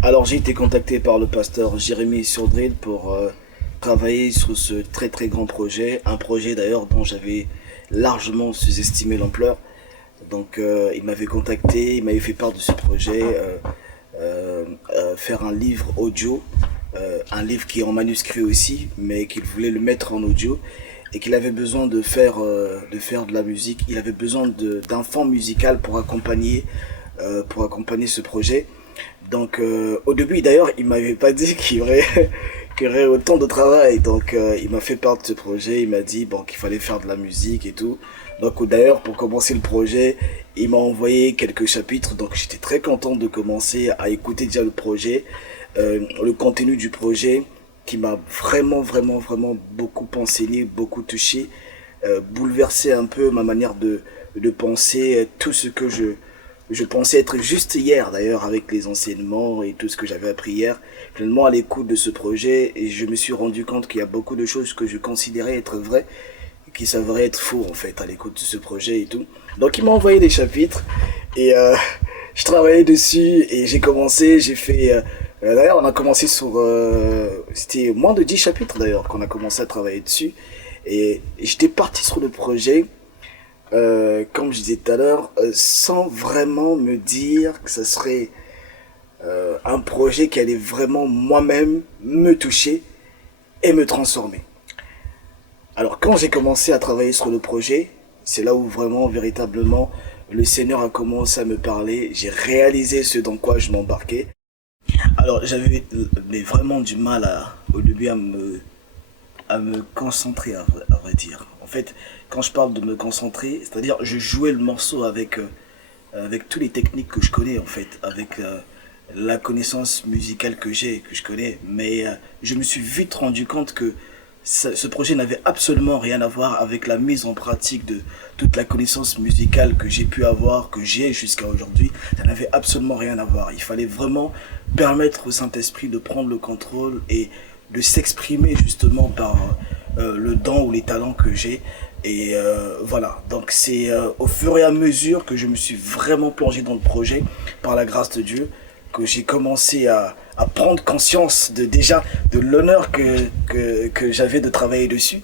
Alors j'ai été contacté par le pasteur Jérémy Surdril pour travailler sur ce très très grand projet, un projet d'ailleurs dont j'avais largement sous-estimé l'ampleur. Donc il m'avait contacté, il m'avait fait part de ce projet, faire un livre audio, un livre qui est en manuscrit aussi, mais qu'il voulait le mettre en audio et qu'il avait besoin de faire de la musique. Il avait besoin d'un fond musical pour accompagner ce projet. Donc au début d'ailleurs il m'avait pas dit qu'il y aurait autant de travail. Donc il m'a fait part de ce projet, il m'a dit bon, qu'il fallait faire de la musique et tout. Donc d'ailleurs pour commencer le projet, il m'a envoyé quelques chapitres. Donc j'étais très content de commencer à écouter déjà le projet, le contenu du projet qui m'a vraiment beaucoup enseigné, beaucoup touché, bouleversé un peu ma manière de penser, tout ce que je pensais être juste hier d'ailleurs avec les enseignements et tout ce que j'avais appris hier, pleinement à l'écoute de ce projet, et je me suis rendu compte qu'il y a beaucoup de choses que je considérais être vraies qui s'avéraient être faux en fait à l'écoute de ce projet et tout. Donc il m'a envoyé des chapitres et je travaillais dessus et j'ai fait d'ailleurs on a commencé sur c'était moins de 10 chapitres d'ailleurs qu'on a commencé à travailler dessus, et j'étais parti sur le projet comme je disais tout à l'heure, sans vraiment me dire que ce serait un projet qui allait vraiment moi-même me toucher et me transformer. Alors quand j'ai commencé à travailler sur le projet, c'est là où vraiment, véritablement, le Seigneur a commencé à me parler. J'ai réalisé ce dans quoi je m'embarquais. Alors j'avais mais vraiment du mal au début à me concentrer, à vrai dire. En fait, quand je parle de me concentrer, c'est-à-dire je jouais le morceau avec toutes les techniques que je connais, en fait, avec la connaissance musicale que je connais, mais je me suis vite rendu compte que ce projet n'avait absolument rien à voir avec la mise en pratique de toute la connaissance musicale que j'ai pu avoir, que j'ai jusqu'à aujourd'hui. Ça n'avait absolument rien à voir. Il fallait vraiment permettre au Saint-Esprit de prendre le contrôle et de s'exprimer justement par le don ou les talents que j'ai. Et voilà, donc c'est au fur et à mesure que je me suis vraiment plongé dans le projet, par la grâce de Dieu, que j'ai commencé à prendre conscience déjà de l'honneur que j'avais de travailler dessus,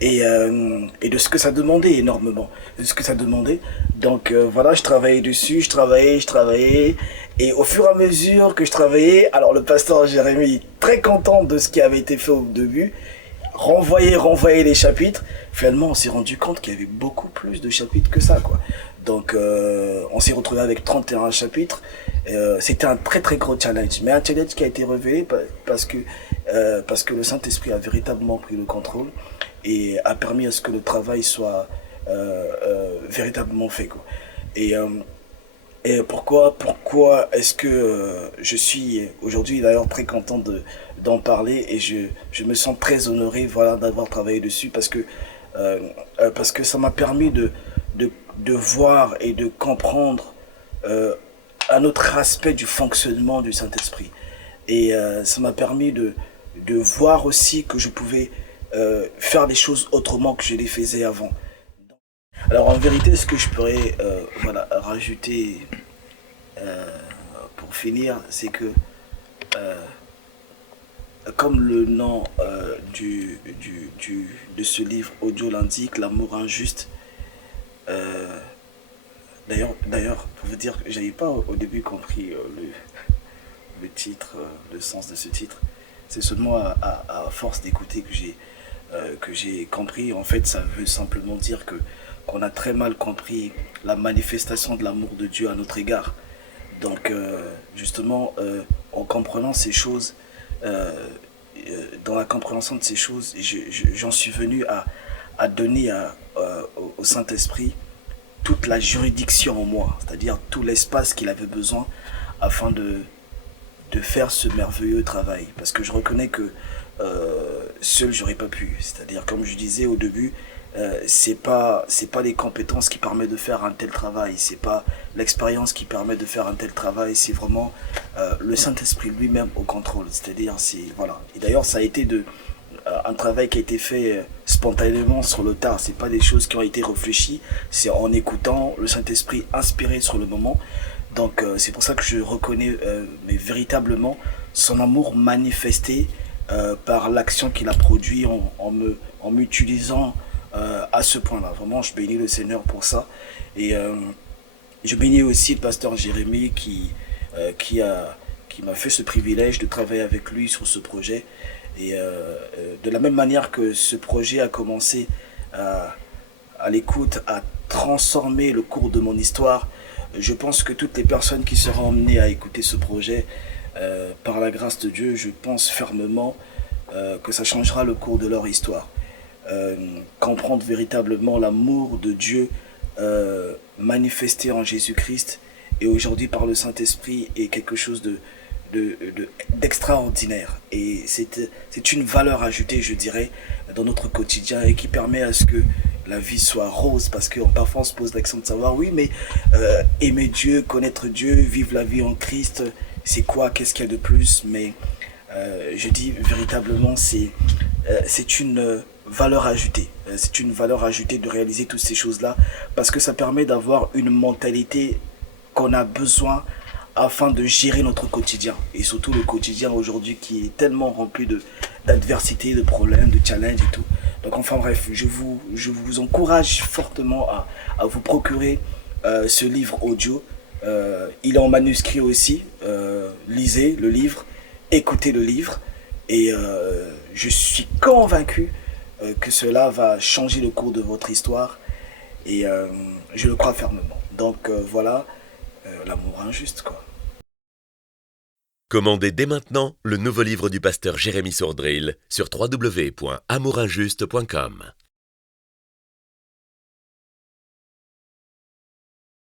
et de ce que ça demandait énormément, de ce que ça demandait. Donc voilà, je travaillais dessus, je travaillais, et au fur et à mesure que je travaillais, alors le pasteur Jérémy, très content de ce qui avait été fait au début, renvoyer les chapitres. Finalement, on s'est rendu compte qu'il y avait beaucoup plus de chapitres que ça, quoi. Donc, on s'est retrouvé avec 31 chapitres. C'était un très très gros challenge, mais un challenge qui a été révélé parce que le Saint-Esprit a véritablement pris le contrôle et a permis à ce que le travail soit véritablement fait, quoi. Et, euh, et pourquoi est-ce que je suis aujourd'hui d'ailleurs très content d'en parler, et je me sens très honoré, voilà, d'avoir travaillé dessus parce que ça m'a permis de voir et de comprendre un autre aspect du fonctionnement du Saint-Esprit. Et ça m'a permis de voir aussi que je pouvais faire les choses autrement que je les faisais avant. Alors en vérité, ce que je pourrais voilà, rajouter pour finir, c'est que comme le nom de ce livre audio l'indique, l'amour injuste. euh, D'ailleurs, pour vous dire que j'avais pas au début compris le titre, le sens de ce titre. C'est seulement à force d'écouter que j'ai compris. En fait, ça veut simplement dire que qu'on a très mal compris la manifestation de l'amour de Dieu à notre égard. Donc, justement, en comprenant ces choses, euh, dans la compréhension de ces choses, j'en suis venu à donner au Saint-Esprit toute la juridiction en moi, c'est-à-dire tout l'espace qu'il avait besoin afin de faire ce merveilleux travail. Parce que je reconnais que seul j'aurais pas pu. C'est-à-dire, comme je disais au début, c'est pas les compétences qui permettent de faire un tel travail, c'est pas l'expérience qui permet de faire un tel travail, c'est vraiment le Saint-Esprit lui-même au contrôle. C'est-à-dire, c'est voilà. Et d'ailleurs, ça a été un travail qui a été fait spontanément sur le tard. C'est pas des choses qui ont été réfléchies, c'est en écoutant le Saint-Esprit inspiré sur le moment. Donc c'est pour ça que je reconnais mais véritablement son amour manifesté par l'action qu'il a produit en m'utilisant à ce point-là. Vraiment, je bénis le Seigneur pour ça. Et je bénis aussi le pasteur Jérémy qui qui m'a fait ce privilège de travailler avec lui sur ce projet. Et de la même manière que ce projet a commencé à, à l'écoute, à transformer le cours de mon histoire, je pense que toutes les personnes qui seront emmenées à écouter ce projet, par la grâce de Dieu, je pense fermement que ça changera le cours de leur histoire. Comprendre véritablement l'amour de Dieu manifesté en Jésus-Christ et aujourd'hui par le Saint-Esprit est quelque chose d'extraordinaire. Et c'est une valeur ajoutée, je dirais, dans notre quotidien et qui permet à ce que la vie soit rose, parce que parfois on se pose l'accent de savoir, oui, mais aimer Dieu, connaître Dieu, vivre la vie en Christ, c'est quoi, qu'est-ce qu'il y a de plus? Mais je dis véritablement, c'est une valeur ajoutée. C'est une valeur ajoutée de réaliser toutes ces choses-là, parce que ça permet d'avoir une mentalité qu'on a besoin afin de gérer notre quotidien. Et surtout le quotidien aujourd'hui qui est tellement rempli d'adversité, de problèmes, de challenges et tout. Donc enfin bref, je vous encourage fortement à vous procurer ce livre audio. Il est en manuscrit aussi. Lisez le livre, écoutez le livre. Et je suis convaincu que cela va changer le cours de votre histoire. Et je le crois fermement. Donc voilà, l'amour injuste, quoi. Commandez dès maintenant le nouveau livre du pasteur Jérémy Sourdrill sur www.amourinjuste.com.